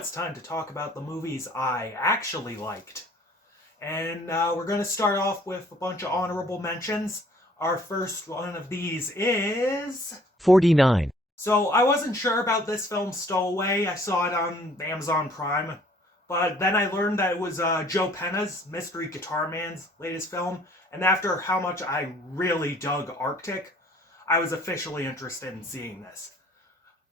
it's time to talk about the movies I actually liked. And we're going to start off with a bunch of honorable mentions. Our first one of these is 49. So I wasn't sure about this film, Stowaway. I saw it on Amazon Prime. But then I learned that it was Joe Penna's, Mystery Guitar Man's latest film. And after how much I really dug Arctic, I was officially interested in seeing this.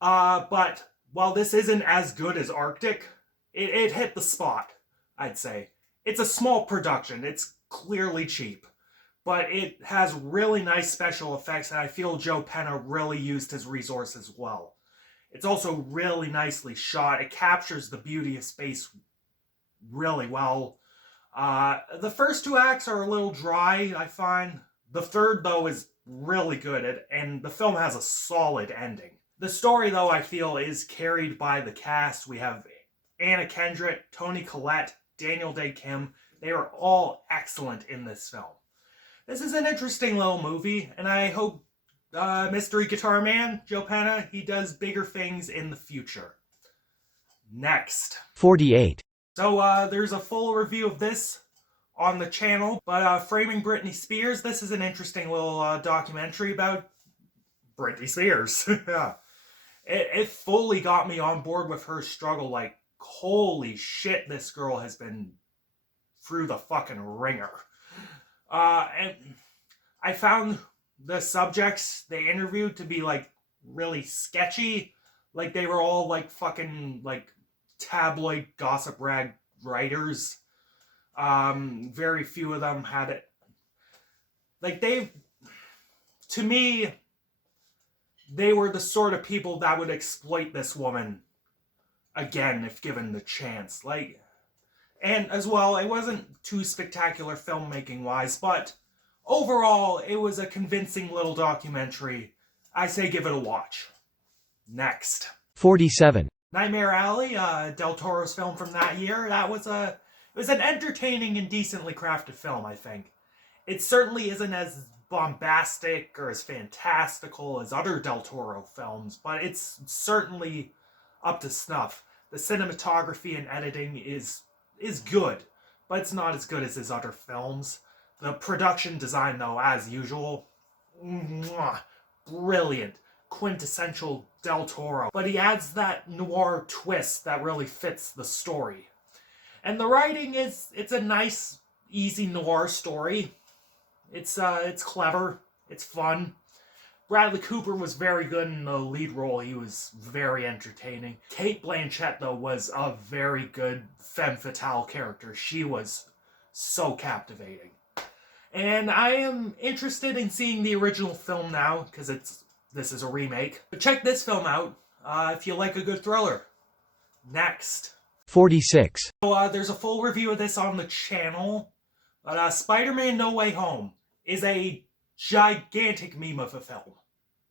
But while this isn't as good as Arctic, it hit the spot, I'd say. It's a small production. It's clearly cheap. But it has really nice special effects, and I feel Joe Penna really used his resources well. It's also really nicely shot. It captures the beauty of space really well. The first two acts are a little dry, I find. The third, though, is really good, and the film has a solid ending. The story, though, I feel is carried by the cast. We have Anna Kendrick, Toni Collette, Daniel Day Kim. They are all excellent in this film. This is an interesting little movie, and I hope Mystery Guitar Man, Joe Penna, he does bigger things in the future. Next. 48. So there's a full review of this on the channel, but Framing Britney Spears, this is an interesting little documentary about Britney Spears. Yeah. It fully got me on board with her struggle. Like, holy shit, this girl has been through the fucking ringer. And I found the subjects they interviewed to be, like, really sketchy. Like, they were all, like, fucking, like, tabloid gossip rag writers. Very few of them had it. Like, to me, they were the sort of people that would exploit this woman again if given the chance. Like, and as well, it wasn't too spectacular filmmaking wise, but overall, it was a convincing little documentary. I say give it a watch. Next. 47. Nightmare Alley, Del Toro's film from that year. It was an entertaining and decently crafted film, I think. It certainly isn't as bombastic or as fantastical as other Del Toro films, but it's certainly up to snuff. The cinematography and editing is good, but it's not as good as his other films. The production design, though, as usual, brilliant, quintessential Del Toro. But he adds that noir twist that really fits the story. And the writing it's a nice, easy noir story. It's clever. It's fun. Bradley Cooper was very good in the lead role. He was very entertaining. Cate Blanchett, though, was a very good femme fatale character. She was so captivating. And I am interested in seeing the original film now, because this is a remake. But check this film out if you like a good thriller. Next. 46. So there's a full review of this on the channel. But Spider-Man No Way Home is a gigantic meme of a film.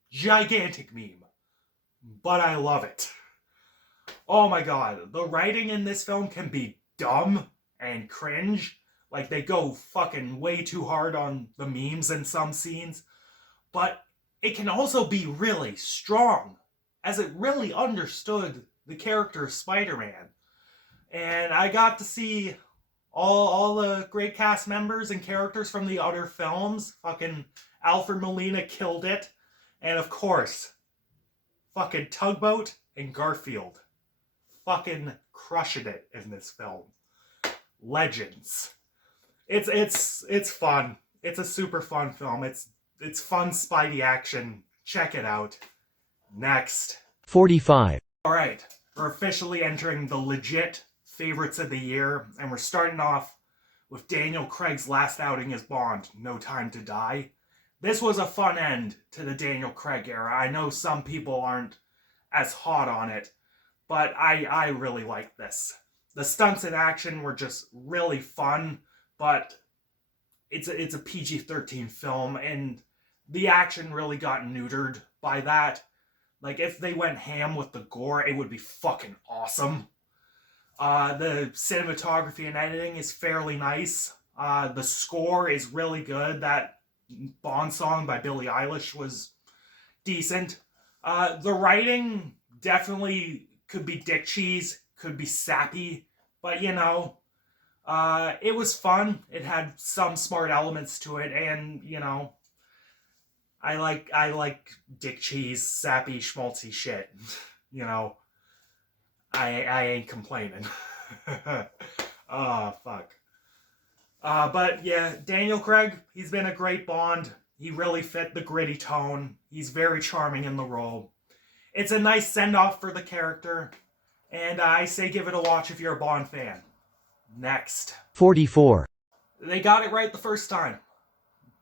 Gigantic meme. But I love it. Oh my god. The writing in this film can be dumb and cringe. Like, they go fucking way too hard on the memes in some scenes. But it can also be really strong, as it really understood the character of Spider-Man. And I got to see all the great cast members and characters from the other films. Fucking Alfred Molina killed it. And of course, fucking Tugboat and Garfield fucking crushing it in this film. Legends. It's fun. It's a super fun film. It's fun Spidey action. Check it out. Next. 45. Alright, we're officially entering the legit favorites of the year, and we're starting off with Daniel Craig's last outing as Bond, No Time to Die. This was a fun end to the Daniel Craig era. I know some people aren't as hot on it, but I really like this. The stunts in action were just really fun, but it's a PG-13 film, and the action really got neutered by that. Like, if they went ham with the gore, it would be fucking awesome. The cinematography and editing is fairly nice. The score is really good. That Bond song by Billie Eilish was decent. The writing definitely could be dick cheese, could be sappy, but you know, it was fun. It had some smart elements to it, and you know, I like dick cheese, sappy, schmaltzy shit. You know, I ain't complaining. Oh fuck. But yeah, Daniel Craig, he's been a great Bond. He really fit the gritty tone. He's very charming in the role. It's a nice send-off for the character, and I say give it a watch if you're a Bond fan. Next. 44. They got it right the first time.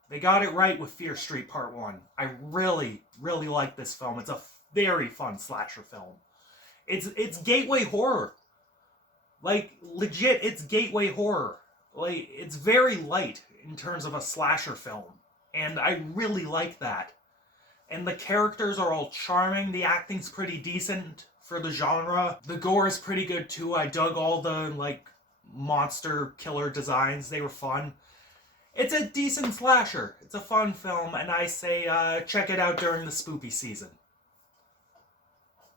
They got it right with Fear Street Part 1. I really, really like this film. It's a very fun slasher film. It's gateway horror. Like, legit, it's gateway horror. Like, it's very light in terms of a slasher film. And I really like that. And the characters are all charming. The acting's pretty decent for the genre. The gore is pretty good too. I dug all the, like, monster killer designs. They were fun. It's a decent slasher. It's a fun film, and I say check it out during the spoopy season.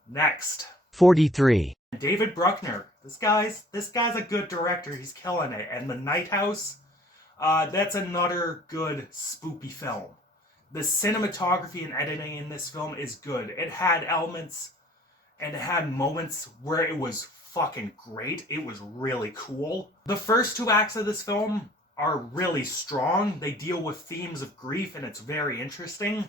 Next. 43. David Bruckner. This guy's a good director. He's killing it. And The Night House, that's another good spoopy film. The cinematography and editing in this film is good. It had elements and it had moments where it was fucking great. It was really cool. The first two acts of this film are really strong. They deal with themes of grief and it's very interesting.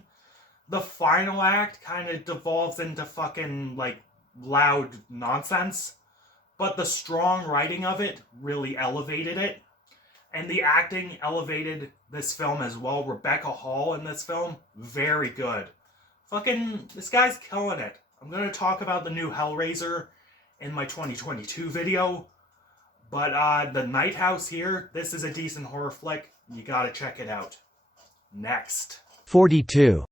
The final act kind of devolves into fucking, like, loud nonsense. But the strong writing of it really elevated it. And the acting elevated this film as well. Rebecca Hall in this film, very good. Fucking, this guy's killing it. I'm going to talk about the new Hellraiser in my 2022 video. But The Night House here, this is a decent horror flick. You gotta check it out. Next. 42.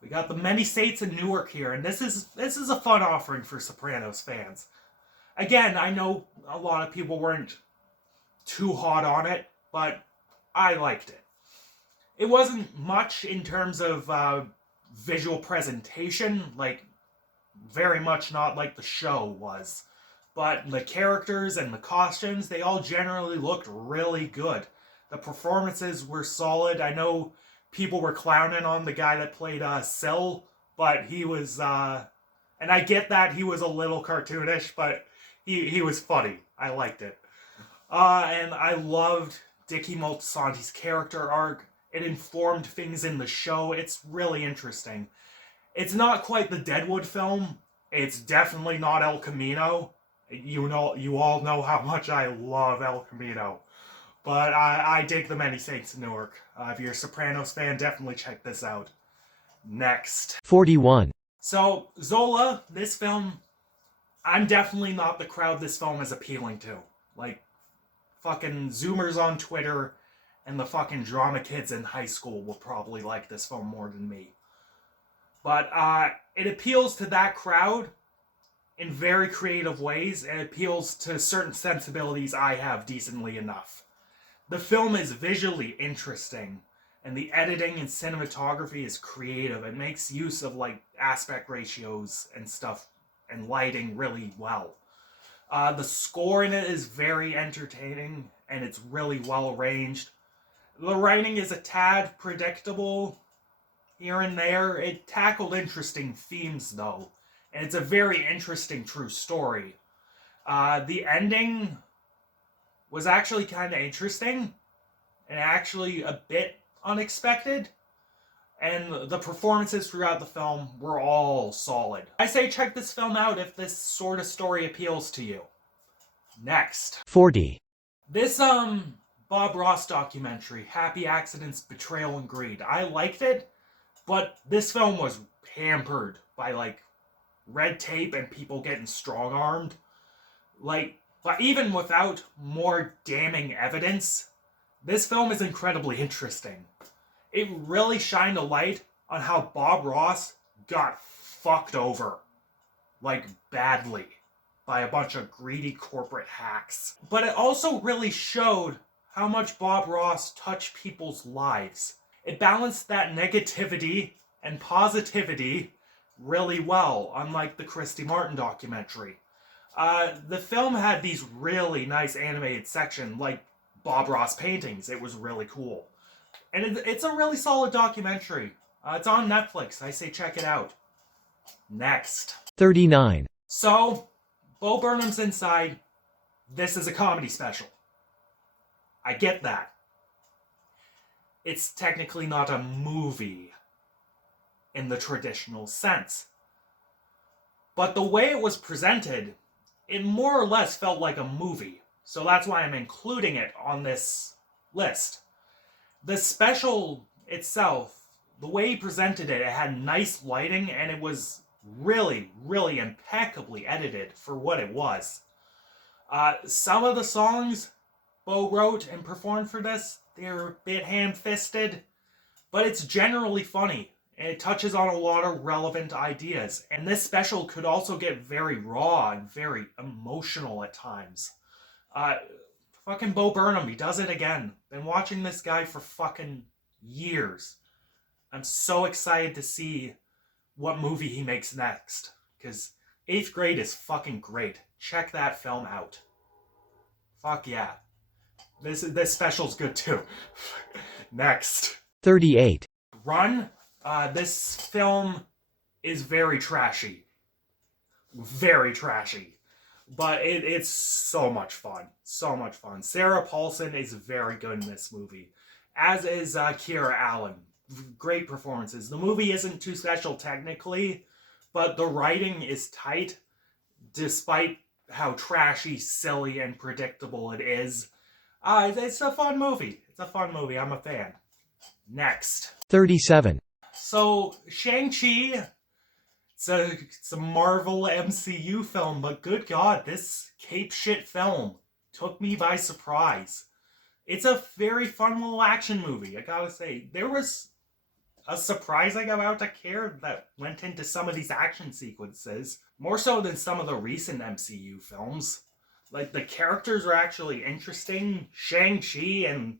We got the Many Saints in Newark here, and this is a fun offering for Sopranos fans. Again, I know a lot of people weren't too hot on it, but I liked it. It wasn't much in terms of visual presentation, like very much not like the show was. But the characters and the costumes, they all generally looked really good. The performances were solid. I know people were clowning on the guy that played Syl, but he was, and I get that he was a little cartoonish, but he was funny. I liked it. And I loved Dickie Moltisanti's character arc. It informed things in the show. It's really interesting. It's not quite the Deadwood film. It's definitely not El Camino. You all know how much I love El Camino. But I dig the Many Saints in Newark. If you're a Sopranos fan, definitely check this out. Next. 41. So, Zola, this film, I'm definitely not the crowd this film is appealing to. Like, fucking Zoomers on Twitter and the fucking drama kids in high school will probably like this film more than me. But it appeals to that crowd in very creative ways, and appeals to certain sensibilities I have decently enough. The film is visually interesting, and the editing and cinematography is creative. It makes use of, like, aspect ratios and stuff, and lighting really well. The score in it is very entertaining, and it's really well arranged. The writing is a tad predictable here and there. It tackled interesting themes, though. And it's a very interesting true story. The ending was actually kind of interesting. And actually a bit unexpected. And the performances throughout the film were all solid. I say check this film out if this sort of story appeals to you. Next. 40. This Bob Ross documentary, Happy Accidents, Betrayal, and Greed. I liked it, but this film was hampered by, like, red tape and people getting strong-armed. Like, but even without more damning evidence, this film is incredibly interesting. It really shined a light on how Bob Ross got fucked over. Like, badly. By a bunch of greedy corporate hacks. But it also really showed how much Bob Ross touched people's lives. It balanced that negativity and positivity really well, unlike the Christy Martin documentary. The film had these really nice animated sections, like Bob Ross paintings. It was really cool. And it's a really solid documentary. It's on Netflix. I say check it out. Next. 39. So, Bo Burnham's inside. This is a comedy special. I get that. It's technically not a movie in the traditional sense. But the way it was presented, it more or less felt like a movie. So that's why I'm including it on this list. The special itself, the way he presented it, it had nice lighting and it was really, really impeccably edited for what it was. Some of the songs Bo wrote and performed for this, they're a bit ham-fisted, but it's generally funny. And it touches on a lot of relevant ideas. And this special could also get very raw and very emotional at times. Fucking Bo Burnham, he does it again. Been watching this guy for fucking years. I'm so excited to see what movie he makes next. Because 8th Grade is fucking great. Check that film out. Fuck yeah. This special's good too. Next. 38. Run. This film is very trashy. Very trashy. But it's so much fun. So much fun. Sarah Paulson is very good in this movie. As is Kiera Allen. Great performances. The movie isn't too special technically, but the writing is tight, despite how trashy, silly, and predictable it is. It's a fun movie. It's a fun movie. I'm a fan. Next. 37. So, Shang-Chi, it's a Marvel MCU film, but good God, this cape shit film took me by surprise. It's a very fun little action movie, I gotta say. There was a surprising amount of care that went into some of these action sequences, more so than some of the recent MCU films. Like, the characters were actually interesting. Shang-Chi and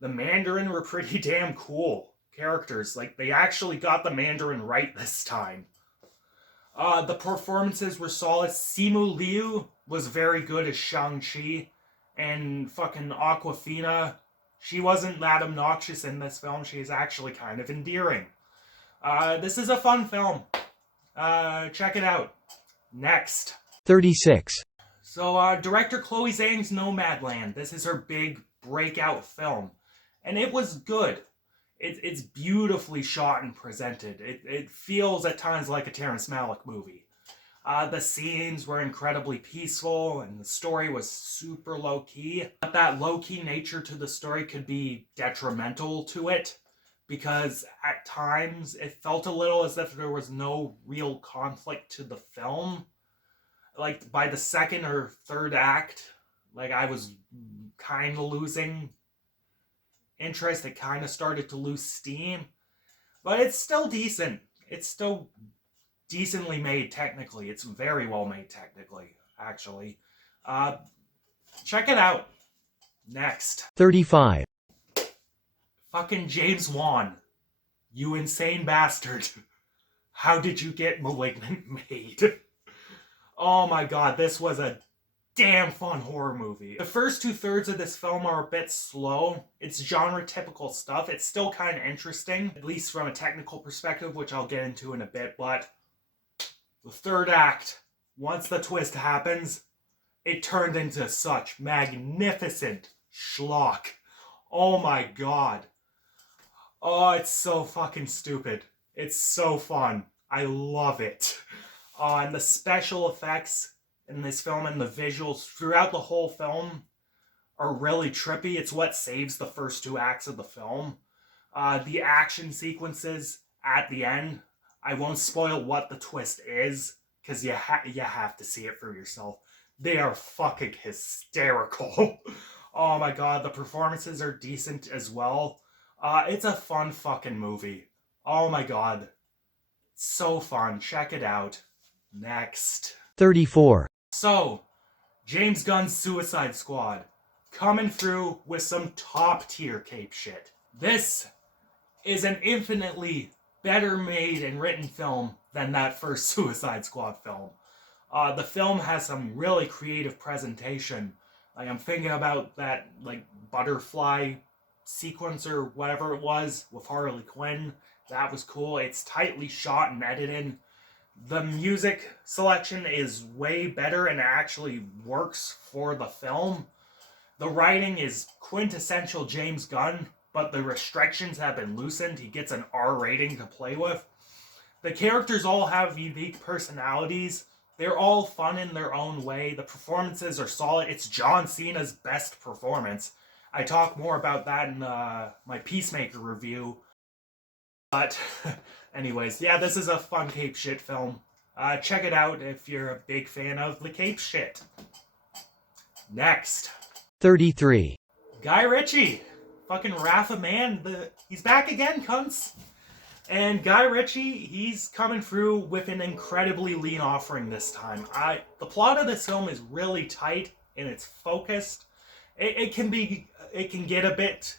the Mandarin were pretty damn cool characters. Like, they actually got the Mandarin right this time. The performances were solid. Simu Liu was very good as Shang-Chi. And fucking Awkwafina, she wasn't that obnoxious in this film. She's actually kind of endearing. This is a fun film. Check it out. Next. 36. So, director Chloe Zhang's Nomadland. This is her big breakout film. And it was good. It's beautifully shot and presented. It feels at times like a Terrence Malick movie. The scenes were incredibly peaceful and the story was super low-key. But that low-key nature to the story could be detrimental to it because at times it felt a little as if there was no real conflict to the film. Like by the second or third act, like I was kind of losing interest. It kind of started to lose steam, but it's still decent. It's still decently made technically. It's very well made technically, actually. Check it out. Next. 35. Fucking James Wan. You insane bastard. How did you get Malignant made? Oh my god, this was a damn fun horror movie. The first 2/3 of this film are a bit slow. It's genre typical stuff. It's still kind of interesting, at least from a technical perspective, which I'll get into in a bit, but the third act, once the twist happens, it turned into such magnificent schlock. Oh my god. Oh, it's so fucking stupid. It's so fun. I love it. And the special effects in this film and the visuals throughout the whole film are really trippy. It's what saves the first 2 acts of the film. The action sequences at the end, I won't spoil what the twist is, because you have to see it for yourself. They are fucking hysterical. Oh my god, the performances are decent as well. It's a fun fucking movie. Oh my god. So fun. Check it out. Next. 34. So, James Gunn's Suicide Squad. Coming through with some top tier cape shit. This is an infinitely better made and written film than that first Suicide Squad film. The film has some really creative presentation. Like, I'm thinking about that, like, butterfly sequence or whatever it was with Harley Quinn. That was cool. It's tightly shot and edited. The music selection is way better and actually works for the film. The writing is quintessential James Gunn, but the restrictions have been loosened. He gets an R rating to play with. The characters all have unique personalities. They're all fun in their own way. The performances are solid. It's John Cena's best performance. I talk more about that in my Peacemaker review. But, anyways, yeah, this is a fun cape shit film. Check it out if you're a big fan of the cape shit. Next. 33. Guy Ritchie. Fucking Wrath of Man. He's back again, cunts. And Guy Ritchie, he's coming through with an incredibly lean offering this time. The plot of this film is really tight and it's focused. It can get a bit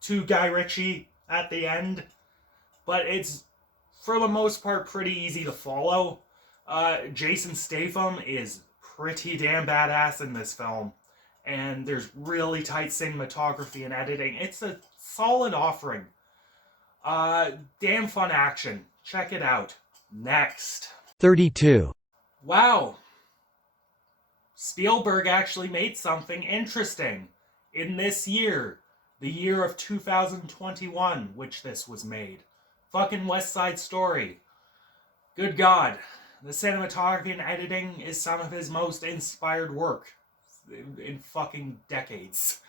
too Guy Ritchie at the end, but it's for the most part pretty easy to follow. Jason Statham is pretty damn badass in this film, and there's really tight cinematography and editing. It's a solid offering. Damn fun action. Check it out. Next. 32. Wow. Spielberg actually made something interesting in this year. The year of 2021, which this was made. Fucking West Side Story. Good God. The cinematography and editing is some of his most inspired work in fucking decades.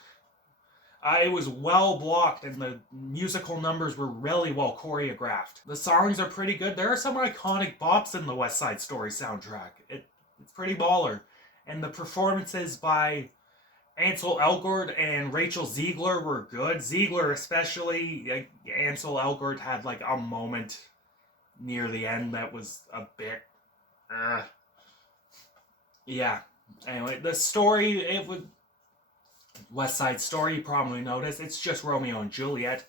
It was well blocked and the musical numbers were really well choreographed. The songs are pretty good. There are some iconic bops in the West Side Story soundtrack. It's pretty baller. And the performances by Ansel Elgort and Rachel Ziegler were good. Ziegler especially. Ansel Elgort had like a moment near the end that was a bit... Yeah. Anyway, the story, it would... West Side Story, you probably noticed, it's just Romeo and Juliet,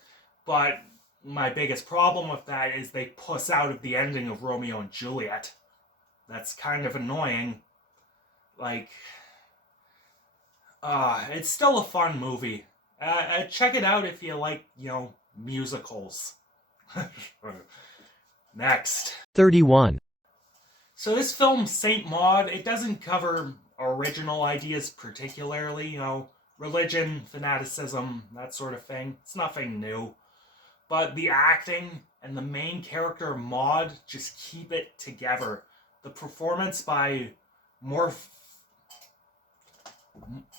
but my biggest problem with that is they puss out of the ending of Romeo and Juliet. That's kind of annoying. Like, it's still a fun movie. Check it out if you like, musicals. Next. 31. So this film, Saint Maud, it doesn't cover original ideas particularly, religion, fanaticism, that sort of thing. It's nothing new. But the acting and the main character, Maud, just keep it together. The performance by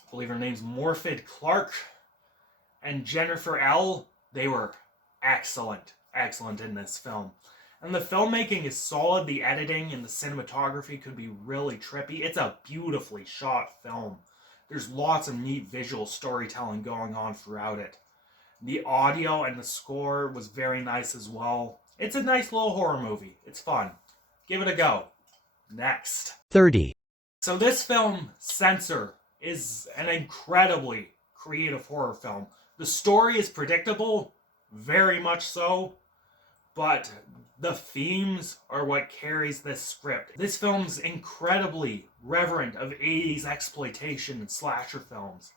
believe her name's Morfydd Clark and Jennifer L., they were excellent in this film. And the filmmaking is solid, the editing and the cinematography could be really trippy. It's a beautifully shot film. There's lots of neat visual storytelling going on throughout it. The audio and the score was very nice as well. It's a nice little horror movie. It's fun. Give it a go. Next. 30. So this film, Censor, is an incredibly creative horror film. The story is predictable, very much so, but the themes are what carries this script. This film's incredibly reverent of 80s exploitation and slasher films.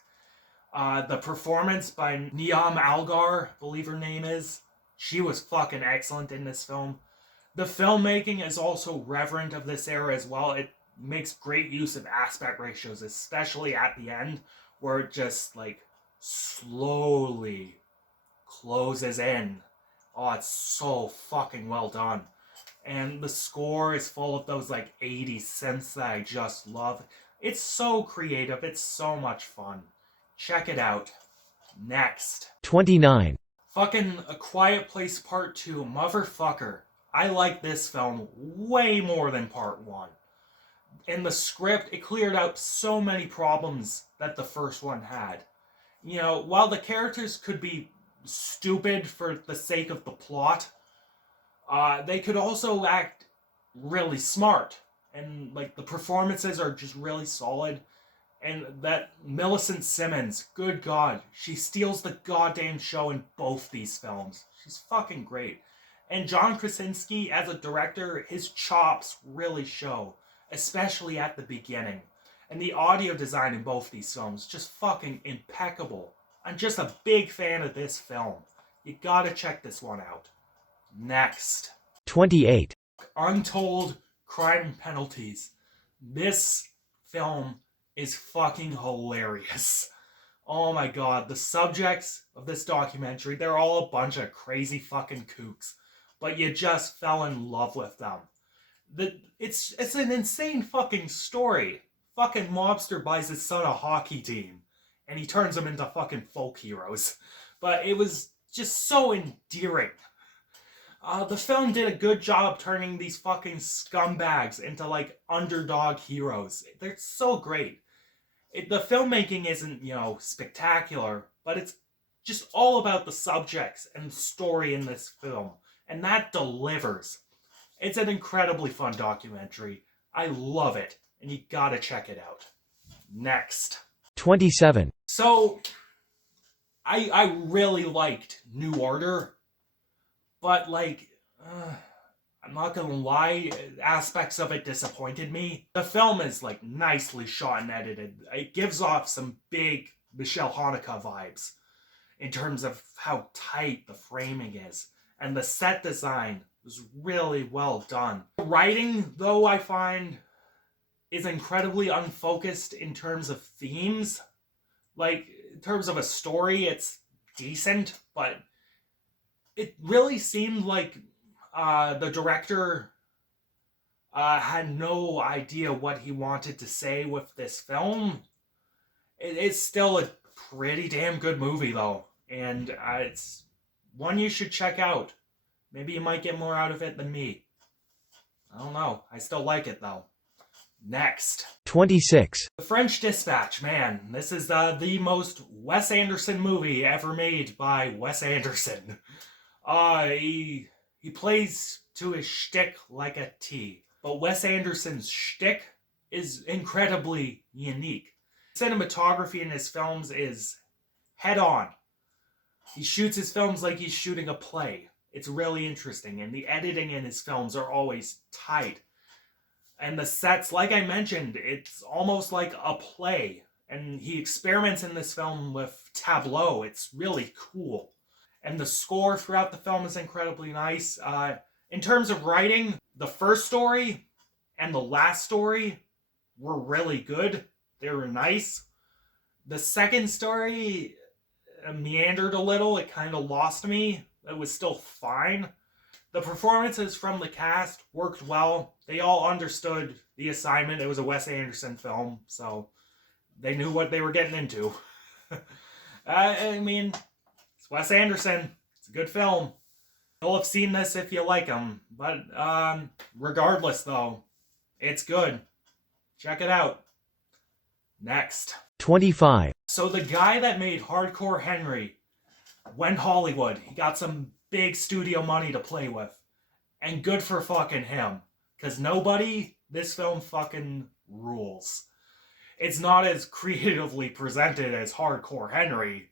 The performance by Niamh Algar, I believe her name is, she was fucking excellent in this film. The filmmaking is also reverent of this era as well. It makes great use of aspect ratios, especially at the end, where it just, slowly closes in. Oh, it's so fucking well done. And the score is full of those 80s synths that I just love. It's so creative. It's so much fun. Check it out. Next. 29. Fucking A Quiet Place Part 2. Motherfucker. I like this film way more than Part 1. In the script, it cleared out so many problems that the first one had. While the characters could be stupid for the sake of the plot, they could also act really smart, and the performances are just really solid. And that Millicent Simmons, good God, she steals the goddamn show in both these films. She's fucking great. And John Krasinski as a director, his chops really show, especially at the beginning. And the audio design in both these films, just fucking impeccable. I'm just a big fan of this film. You gotta check this one out. Next. 28. Untold Crime and Penalties. This film is fucking hilarious. Oh my god, the subjects of this documentary, they're all a bunch of crazy fucking kooks. But you just fell in love with them. It's an insane fucking story. Fucking mobster buys his son a hockey team. And he turns them into fucking folk heroes. But it was just so endearing. The film did a good job turning these fucking scumbags into, like, underdog heroes. They're so great. The filmmaking isn't, spectacular, but it's just all about the subjects and story in this film. And that delivers. It's an incredibly fun documentary. I love it, and you gotta check it out. Next. 27. So, I really liked New Order, but, I'm not gonna lie, aspects of it disappointed me. The film is, nicely shot and edited. It gives off some big Michelle Hanukkah vibes in terms of how tight the framing is. And the set design was really well done. The writing, though, I find, is incredibly unfocused in terms of themes. In terms of a story, it's decent, but it really seemed like the director had no idea what he wanted to say with this film. It's still a pretty damn good movie, though, and it's one you should check out. Maybe you might get more out of it than me. I don't know. I still like it, though. Next. 26. The French Dispatch, man. This is the most Wes Anderson movie ever made by Wes Anderson. He plays to his shtick like a T. But Wes Anderson's shtick is incredibly unique. Cinematography in his films is head on. He shoots his films like he's shooting a play. It's really interesting, and the editing in his films are always tight. And the sets, like I mentioned, it's almost like a play. And he experiments in this film with tableau. It's really cool. And the score throughout the film is incredibly nice. In terms of writing, the first story and the last story were really good. They were nice. The second story meandered a little. It kind of lost me. It was still fine. The performances from the cast worked well. They all understood the assignment. It was a Wes Anderson film, so they knew what they were getting into. It's Wes Anderson. It's a good film. You'll have seen this if you like him. But regardless, though, it's good. Check it out. Next. 25. So the guy that made Hardcore Henry went Hollywood. He got some big studio money to play with. And good for fucking him. Because this film fucking rules. It's not as creatively presented as Hardcore Henry,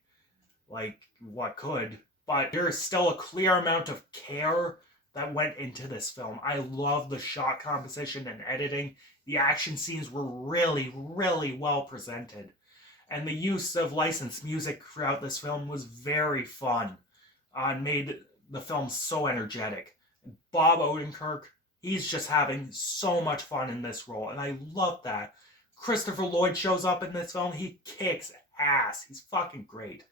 what could, but there's still a clear amount of care that went into this film. I love the shot composition and editing. The action scenes were really, really well presented. And the use of licensed music throughout this film was very fun. And made the film so energetic. Bob Odenkirk, he's just having so much fun in this role, and I love that. Christopher Lloyd shows up in this film. He kicks ass. He's fucking great.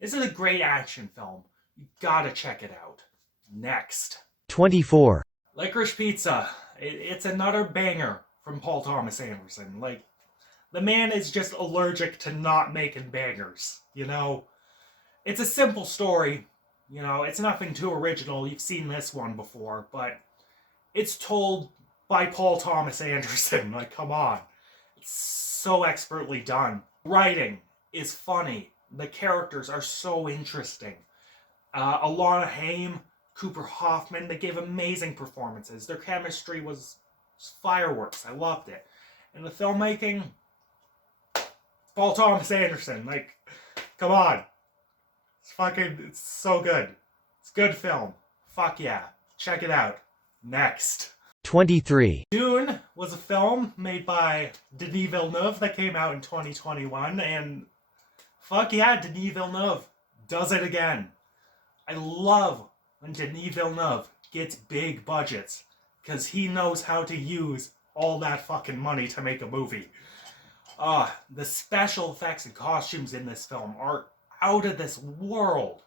This is a great action film. You gotta check it out. Next. 24. Licorice Pizza. It's another banger from Paul Thomas Anderson. The man is just allergic to not making bangers, It's a simple story. It's nothing too original. You've seen this one before, but it's told by Paul Thomas Anderson. Come on. It's so expertly done. Writing is funny. The characters are so interesting. Alana Haim, Cooper Hoffman, they gave amazing performances. Their chemistry was fireworks. I loved it. And the filmmaking, Paul Thomas Anderson. Come on. It's so good. It's a good film. Fuck yeah. Check it out. Next. 23. Dune was a film made by Denis Villeneuve that came out in 2021, and fuck yeah, Denis Villeneuve does it again. I love when Denis Villeneuve gets big budgets, because he knows how to use all that fucking money to make a movie. The special effects and costumes in this film are out of this world.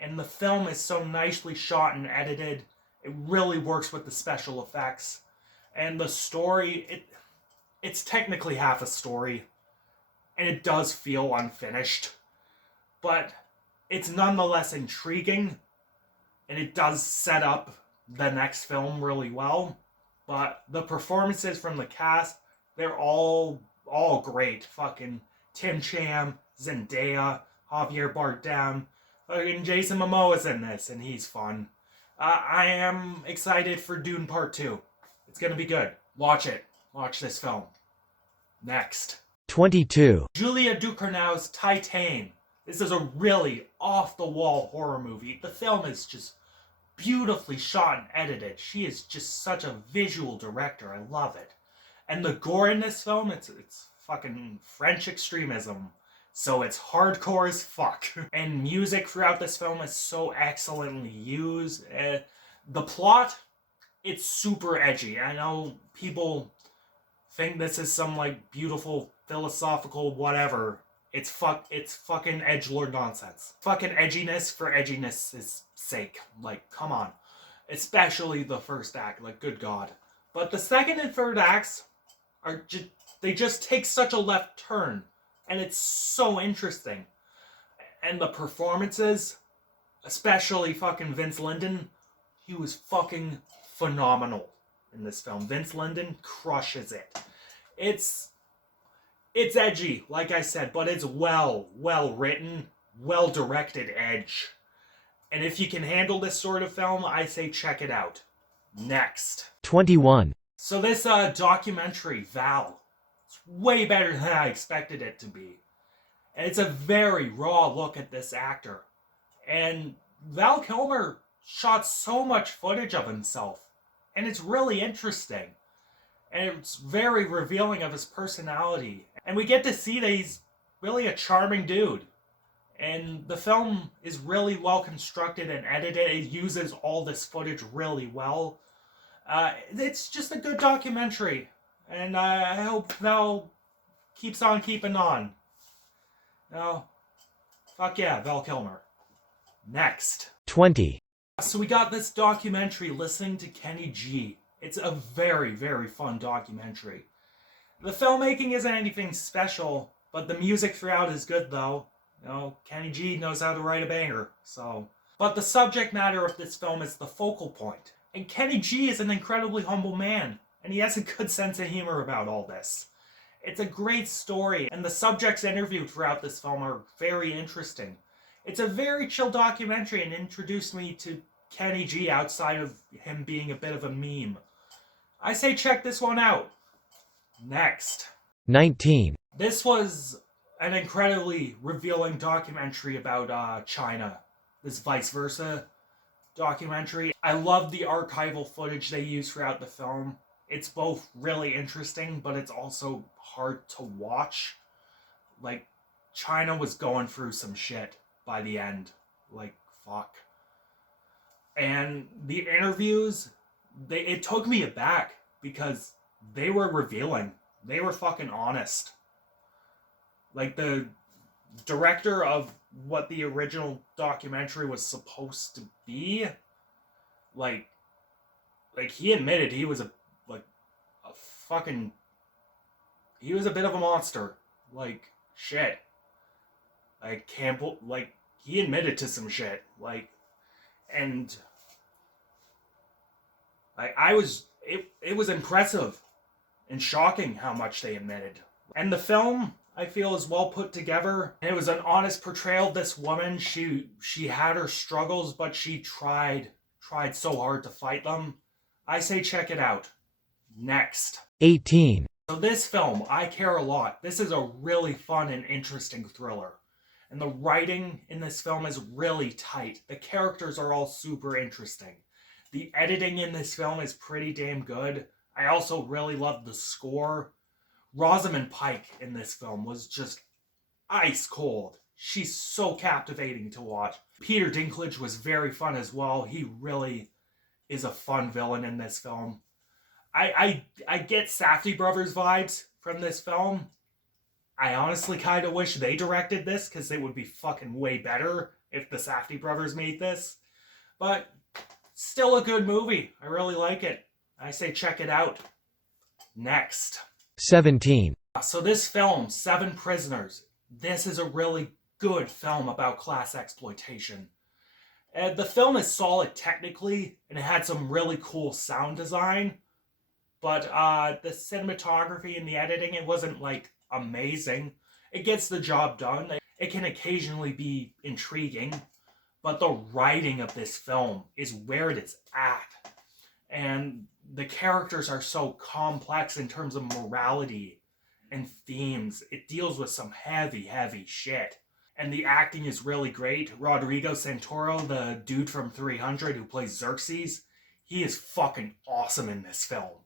And the film is so nicely shot and edited. It really works with the special effects. And the story, it's technically half a story. And it does feel unfinished. But it's nonetheless intriguing. And it does set up the next film really well. But the performances from the cast, they're all great. Fucking Tim Cham, Zendaya, Javier Bardem, fucking Jason Momoa's in this, and he's fun. I am excited for Dune Part 2. It's gonna be good. Watch it. Watch this film. Next. 22. Julia Ducournau's Titane. This is a really off-the-wall horror movie. The film is just beautifully shot and edited. She is just such a visual director. I love it. And the gore in this film, it's fucking French extremism. So it's hardcore as fuck. And music throughout this film is so excellently used. The plot, it's super edgy. I know people think this is some like beautiful philosophical whatever. It's fucking edgelord nonsense. Fucking edginess for edginess' sake. Like, come on. Especially the first act. Like, good God. But the second and third acts they just take such a left turn. And it's so interesting. And the performances, especially fucking Vince Linden, he was fucking phenomenal in this film. Vince Linden crushes it. It's edgy, like I said, but it's well written, well directed edge. And if you can handle this sort of film, I say check it out. Next. 21. So this documentary, Val, it's way better than I expected it to be. And it's a very raw look at this actor. And Val Kilmer shot so much footage of himself. And it's really interesting. And it's very revealing of his personality. And we get to see that he's really a charming dude. And the film is really well constructed and edited. It uses all this footage really well. It's just a good documentary. And I hope Val keeps on keeping on. Oh, fuck yeah, Val Kilmer. Next. 20. So we got this documentary, Listening to Kenny G. It's a very, very fun documentary. The filmmaking isn't anything special, but the music throughout is good though. You know, Kenny G knows how to write a banger, so. But the subject matter of this film is the focal point. And Kenny G is an incredibly humble man, and he has a good sense of humor about all this. It's a great story, and the subjects interviewed throughout this film are very interesting. It's a very chill documentary and introduced me to Kenny G outside of him being a bit of a meme. I say check this one out. Next. 19. This was an incredibly revealing documentary about China. This Vice Versa documentary. I love the archival footage they use throughout the film. It's both really interesting, but it's also hard to watch. Like, China was going through some shit by the end. Like, fuck. And the interviews, it took me aback because they were revealing. They were fucking honest. Like, the director of what the original documentary was supposed to be, like he admitted he was he was a bit of a monster. Like, shit. Like, Campbell, like, he admitted to some shit. Like, and it was impressive and shocking how much they admitted. And the film, I feel, is well put together. And it was an honest portrayal of this woman. She had her struggles, but she tried so hard to fight them. I say check it out. Next. 18. So this film, I Care a Lot. This is a really fun and interesting thriller. And the writing in this film is really tight. The characters are all super interesting. The editing in this film is pretty damn good. I also really love the score. Rosamund Pike in this film was just ice cold. She's so captivating to watch. Peter Dinklage was very fun as well. He really is a fun villain in this film. I get Safdie Brothers vibes from this film. I honestly kind of wish they directed this because it would be fucking way better if the Safdie Brothers made this. But still a good movie. I really like it. I say check it out. Next. 17. So this film, Seven Prisoners, this is a really good film about class exploitation. The film is solid technically, and it had some really cool sound design, but the cinematography and the editing, it wasn't like amazing. It gets the job done. It can occasionally be intriguing, but the writing of this film is where it is at. And the characters are so complex in terms of morality and themes. It deals with some heavy, heavy shit. And the acting is really great. Rodrigo Santoro, the dude from 300 who plays Xerxes, he is fucking awesome in this film.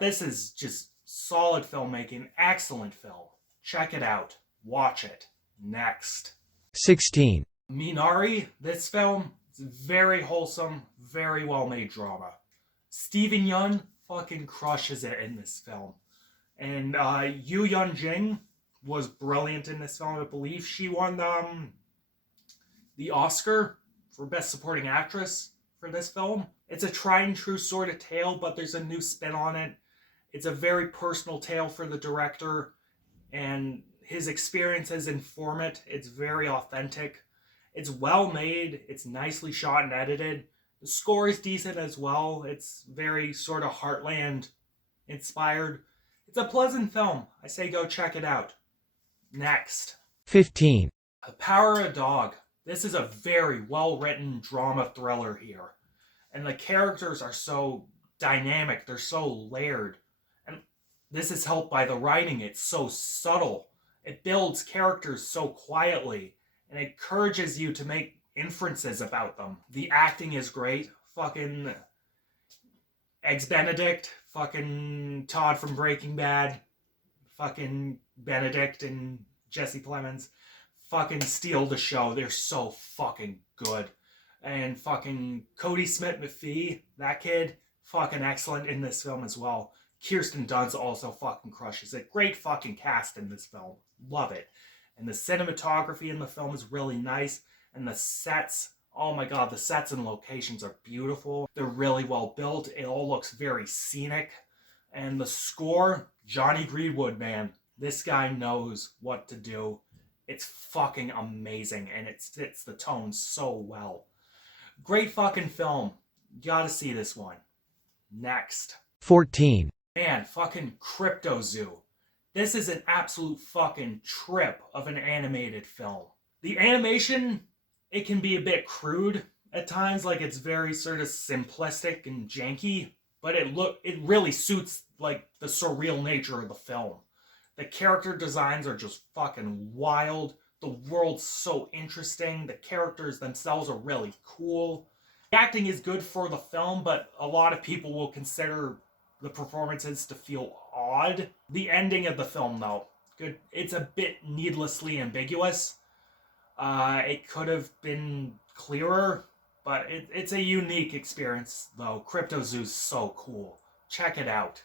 This is just solid filmmaking, excellent film. Check it out. Watch it. Next. 16. Minari, this film, is very wholesome, very well-made drama. Steven Yeun fucking crushes it in this film. And Yu Yun Jing was brilliant in this film. I believe she won the Oscar for Best Supporting Actress for this film. It's a tried and true sort of tale, but there's a new spin on it. It's a very personal tale for the director, and his experiences inform it. It's very authentic. It's well made. It's nicely shot and edited. The score is decent as well. It's very sort of Heartland inspired. It's a pleasant film. I say go check it out. Next. 15. The Power of a Dog. This is a very well-written drama thriller here. And the characters are so dynamic. They're so layered. And this is helped by the writing. It's so subtle. It builds characters so quietly. And it encourages you to make inferences about them. The acting is great. Fucking Eggs Benedict. Fucking Todd from Breaking Bad. Fucking Benedict and Jesse Plemons. Fucking steal the show. They're so fucking good. And fucking Cody Smith-McPhee, that kid, fucking excellent in this film as well. Kirsten Dunst also fucking crushes it. Great fucking cast in this film. Love it. And the cinematography in the film is really nice. And the sets, oh my god, the sets and locations are beautiful. They're really well built. It all looks very scenic. And the score, Johnny Greenwood, man. This guy knows what to do. It's fucking amazing. And it fits the tone so well. Great fucking film. You gotta see this one. Next. 14. Man, fucking Crypto Zoo. This is an absolute fucking trip of an animated film. The animation, it can be a bit crude at times, like it's very sort of simplistic and janky, but it really suits like the surreal nature of the film. The character designs are just fucking wild. The world's so interesting. The characters themselves are really cool. The acting is good for the film, but a lot of people will consider the performances to feel odd. The ending of the film, though, good. It's a bit needlessly ambiguous. It could have been clearer, but it's a unique experience, though. Crypto Zoo's so cool. Check it out.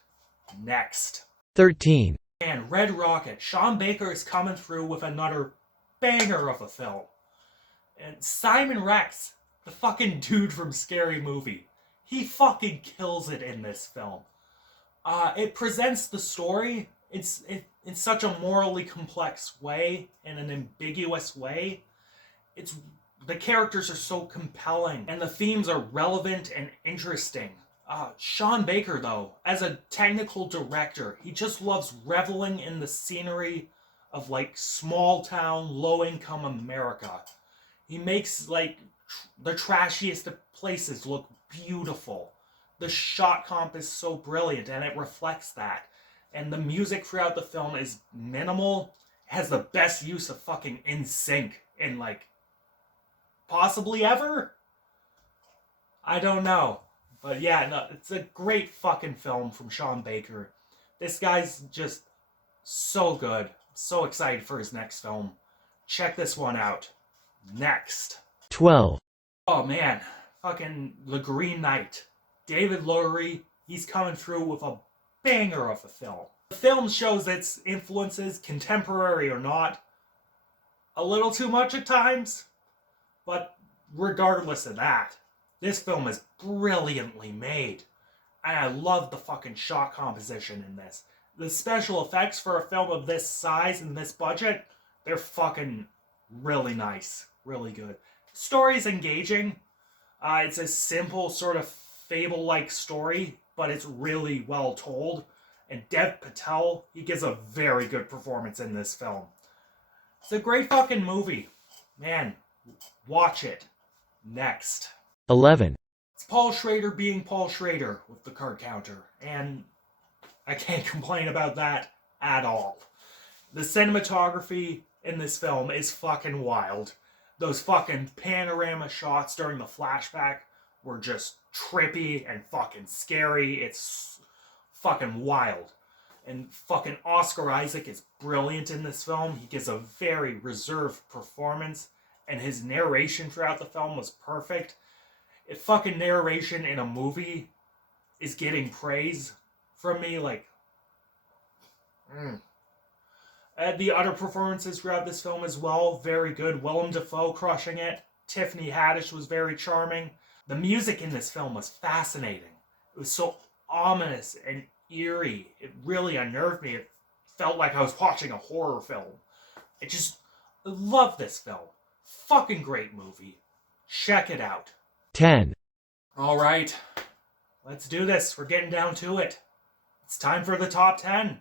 Next. 13. And Red Rocket. Sean Baker is coming through with another banger of a film. And Simon Rex, the fucking dude from Scary Movie, he fucking kills it in this film. It presents the story in such a morally complex way, in an ambiguous way. The characters are so compelling, and the themes are relevant and interesting. Sean Baker, though, as a technical director, he just loves reveling in the scenery of like small town, low income America. He makes like the trashiest of places look beautiful. The shot comp is so brilliant, and it reflects that. And the music throughout the film is minimal. It has the best use of fucking NSYNC in like possibly ever. I don't know. But yeah, no, it's a great fucking film from Sean Baker. This guy's just so good. So excited for his next film. Check this one out. Next. 12, Oh man, fucking The Green Knight. David Lowery, he's coming through with a banger of a film. The film shows its influences, contemporary or not, a little too much at times, but regardless of that, this film is brilliantly made. And I love the fucking shot composition in this. The special effects for a film of this size and this budget, they're fucking really nice. Really good. Story's engaging. It's a simple sort of fable-like story, but it's really well told. And Dev Patel, he gives a very good performance in this film. It's a great fucking movie. Man, watch it. Next. 11, It's Paul Schrader being Paul Schrader with the card counter. And I can't complain about that at all. The cinematography in this film is fucking wild. Those fucking panorama shots during the flashback were just trippy and fucking scary. It's fucking wild. And fucking Oscar Isaac is brilliant in this film. He gives a very reserved performance, and his narration throughout the film was perfect. If fucking narration in a movie is getting praise from me, like... The other performances throughout this film as well, very good. Willem Dafoe crushing it. Tiffany Haddish was very charming. The music in this film was fascinating. It was so ominous and eerie. It really unnerved me. It felt like I was watching a horror film. I love this film. Fucking great movie. Check it out. 10, Alright, let's do this. We're getting down to it. It's time for the top 10.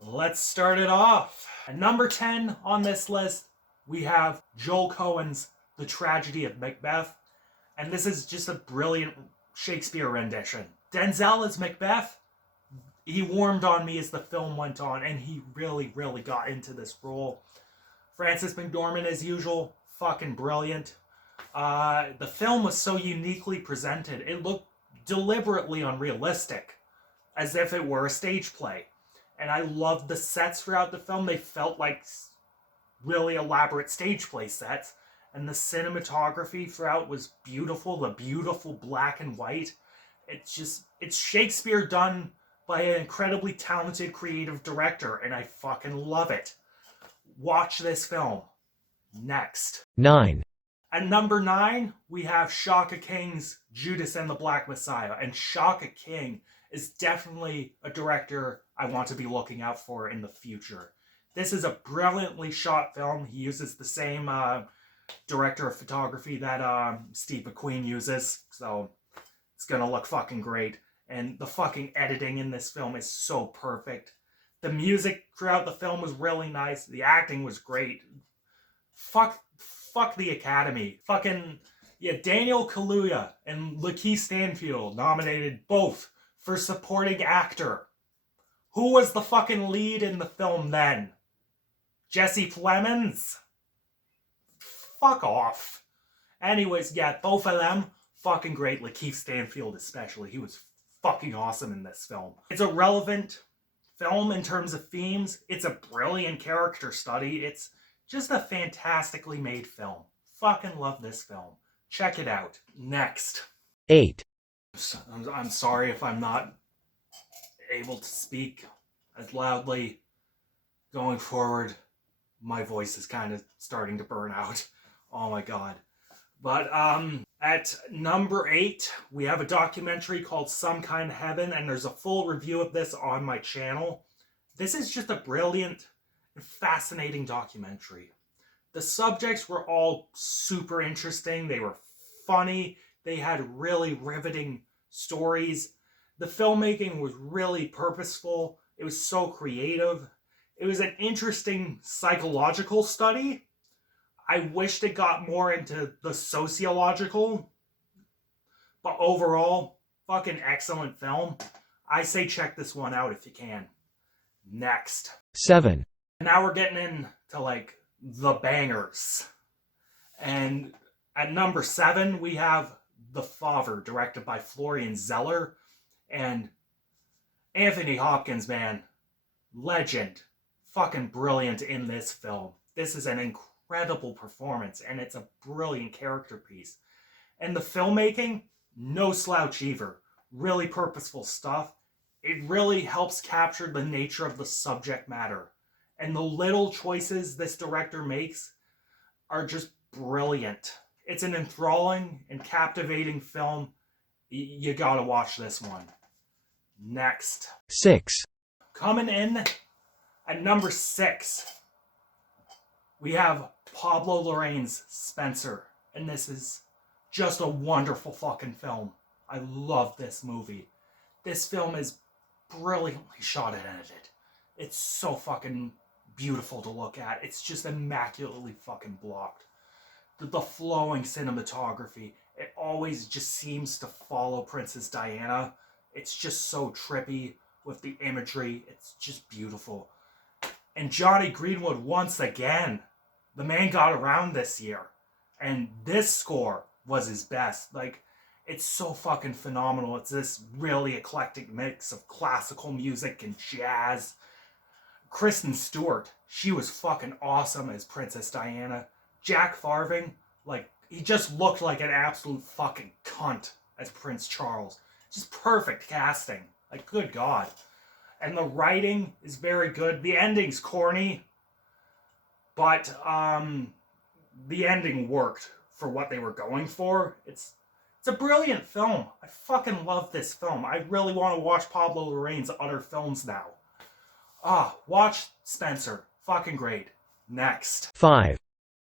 Let's start it off. At number 10 on this list, we have Joel Coen's The Tragedy of Macbeth. And this is just a brilliant Shakespeare rendition. Denzel as Macbeth, he warmed on me as the film went on, and he really, really got into this role. Frances McDormand, as usual, fucking brilliant. The film was so uniquely presented. It looked deliberately unrealistic, as if it were a stage play. And I loved the sets throughout the film. They felt like really elaborate stage play sets. And the cinematography throughout was beautiful. The beautiful black and white. It's Shakespeare done by an incredibly talented creative director. And I fucking love it. Watch this film. Next. 9, At number 9, we have Shaka King's Judas and the Black Messiah. And Shaka King is definitely a director I want to be looking out for in the future. This is a brilliantly shot film. He uses the same director of photography that Steve McQueen uses, so it's gonna look fucking great. And the fucking editing in this film is so perfect. The music throughout the film was really nice. The acting was great. Fuck the Academy. Fucking, yeah, Daniel Kaluuya and Lakeith Stanfield nominated both for supporting actor. Who was the fucking lead in the film then? Jesse Plemons? Fuck off. Anyways, yeah, both of them, fucking great. Lakeith Stanfield especially. He was fucking awesome in this film. It's a relevant film in terms of themes. It's a brilliant character study. It's just a fantastically made film. Fucking love this film. Check it out. Next. 8, I'm sorry if I'm not able to speak as loudly going forward. My voice is kind of starting to burn out. Oh my god. But at number 8, we have a documentary called Some Kind of Heaven, and there's a full review of this on my channel. This is just a brilliant and fascinating documentary. The subjects were all super interesting. They were funny. They had really riveting stories. The filmmaking was really purposeful. It was so creative. It was an interesting psychological study. I wished it got more into the sociological. But overall, fucking excellent film. I say check this one out if you can. Next. 7, Now we're getting into like the bangers. And at number 7, we have The Father, directed by Florian Zeller. And Anthony Hopkins, man, legend. Fucking brilliant in this film. This is an incredible performance, and it's a brilliant character piece. And the filmmaking, no slouch either. Really purposeful stuff. It really helps capture the nature of the subject matter. And the little choices this director makes are just brilliant. It's an enthralling and captivating film. You gotta watch this one. Next. 6, Coming in at number 6, we have Pablo Larraín's Spencer. And this is just a wonderful fucking film. I love this movie. This film is brilliantly shot and edited. It's so fucking beautiful to look at. It's just immaculately fucking blocked. The flowing cinematography, it always just seems to follow Princess Diana. It's just so trippy with the imagery. It's just beautiful. And Johnny Greenwood, once again, the man got around this year. And this score was his best. Like, it's so fucking phenomenal. It's this really eclectic mix of classical music and jazz. Kristen Stewart, she was fucking awesome as Princess Diana. Jack Farthing, like, he just looked like an absolute fucking cunt as Prince Charles. Just perfect casting. Like, good God. And the writing is very good. The ending's corny, but the ending worked for what they were going for. It's a brilliant film. I fucking love this film. I really want to watch Pablo Larraín's other films now. Watch Spencer. Fucking great. Next. 5,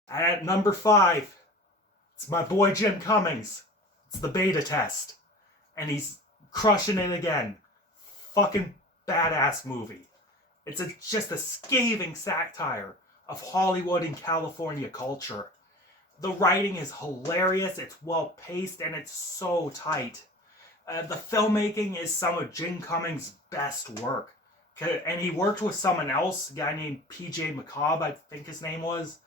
At number 5, it's my boy Jim Cummings. It's The Beta Test. And he's crushing it again. Fucking badass movie. It's just a scathing satire of Hollywood and California culture. The writing is hilarious, it's well paced, and it's so tight. The filmmaking is some of Jim Cummings' best work. And he worked with someone else, a guy named PJ McCobb, I think his name was.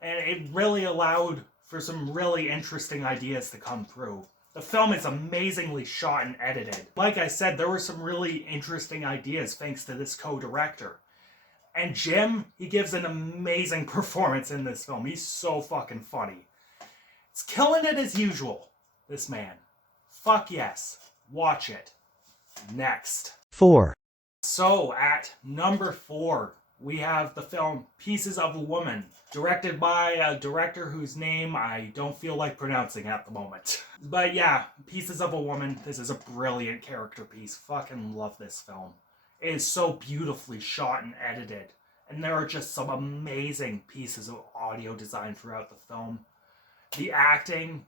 And it really allowed for some really interesting ideas to come through. The film is amazingly shot and edited. Like I said, there were some really interesting ideas thanks to this co-director. And Jim, he gives an amazing performance in this film. He's so fucking funny. It's killing it as usual, this man. Fuck yes. Watch it. Next. 4, So, at number 4, we have the film Pieces of a Woman, directed by a director whose name I don't feel like pronouncing at the moment. But yeah, Pieces of a Woman, this is a brilliant character piece. Fucking love this film. It is so beautifully shot and edited. And there are just some amazing pieces of audio design throughout the film. The acting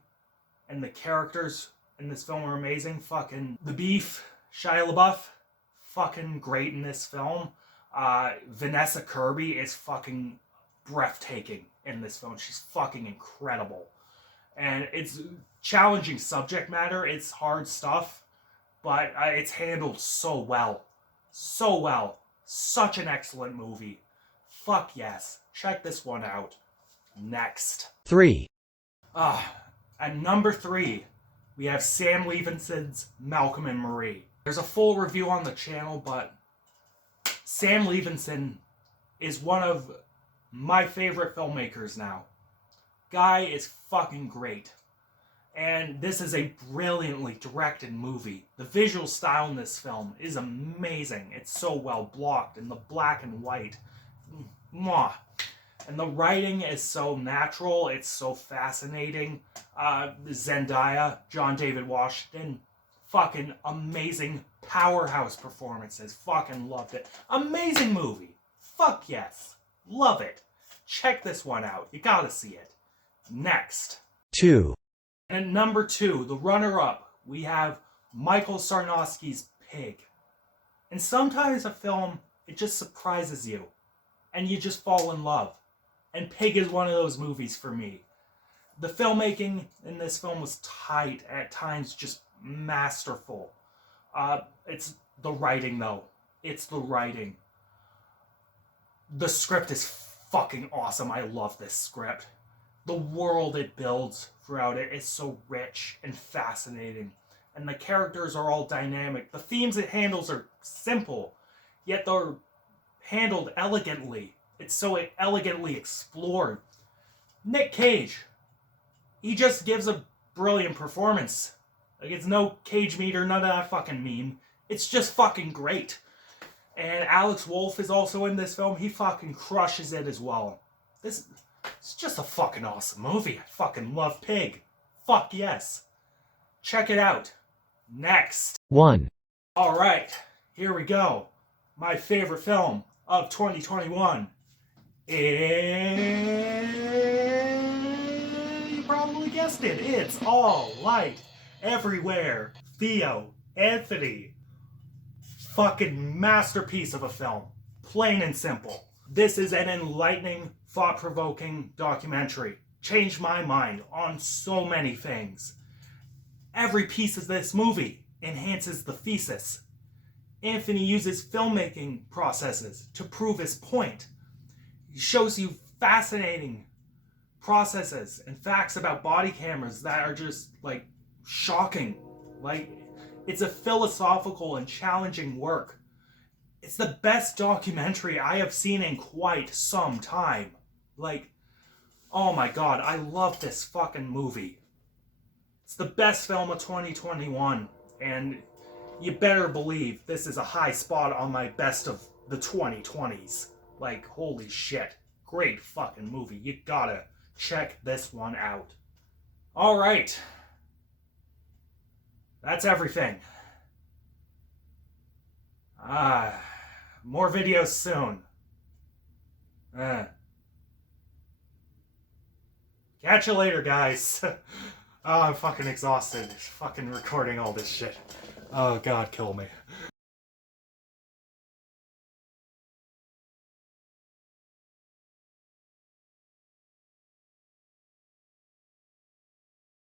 and the characters in this film are amazing. Fucking the Beef, Shia LaBeouf, fucking great in this film. Vanessa Kirby is fucking breathtaking in this film. She's fucking incredible. And it's challenging subject matter. It's hard stuff. But it's handled so well. So well. Such an excellent movie. Fuck yes. Check this one out. Next. 3, At number 3, we have Sam Levinson's Malcolm and Marie. There's a full review on the channel, but Sam Levinson is one of my favorite filmmakers now. Guy is fucking great. And this is a brilliantly directed movie. The visual style in this film is amazing. It's so well blocked, and the black and white. Mwah. And the writing is so natural. It's so fascinating. Zendaya, John David Washington, fucking amazing powerhouse performances. Fucking loved it. Amazing movie. Fuck yes. Love it. Check this one out. You gotta see it. Next. 2, And number 2, the runner-up, we have Michael Sarnowski's Pig. And sometimes a film, it just surprises you. And you just fall in love. And Pig is one of those movies for me. The filmmaking in this film was tight, at times just masterful. It's the writing, though. It's the writing. The script is fucking awesome. I love this script. The world it builds throughout it is so rich and fascinating, and the characters are all dynamic. The themes it handles are simple, yet they're handled elegantly. It's so elegantly explored. Nick Cage, he just gives a brilliant performance. Like, it's no Cage meter, none of that fucking meme. It's just fucking great. And Alex Wolff is also in this film. He fucking crushes it as well. It's just a fucking awesome movie. I fucking love Pig. Fuck yes. Check it out. Next. 1, Alright, here we go. My favorite film of 2021. You probably guessed it. It's All Light Everywhere. Theo Anthony. Fucking masterpiece of a film. Plain and simple. This is an enlightening, thought-provoking documentary. Changed my mind on so many things. Every piece of this movie enhances the thesis. Anthony uses filmmaking processes to prove his point. He shows you fascinating processes and facts about body cameras that are just, like, shocking. Like, it's a philosophical and challenging work. It's the best documentary I have seen in quite some time. Like, oh my god, I love this fucking movie. It's the best film of 2021, and you better believe this is a high spot on my best of the 2020s. Like, holy shit. Great fucking movie. You gotta check this one out. Alright. That's everything. More videos soon. Catch you later, guys. I'm fucking exhausted. Fucking recording all this shit. Oh god, kill me.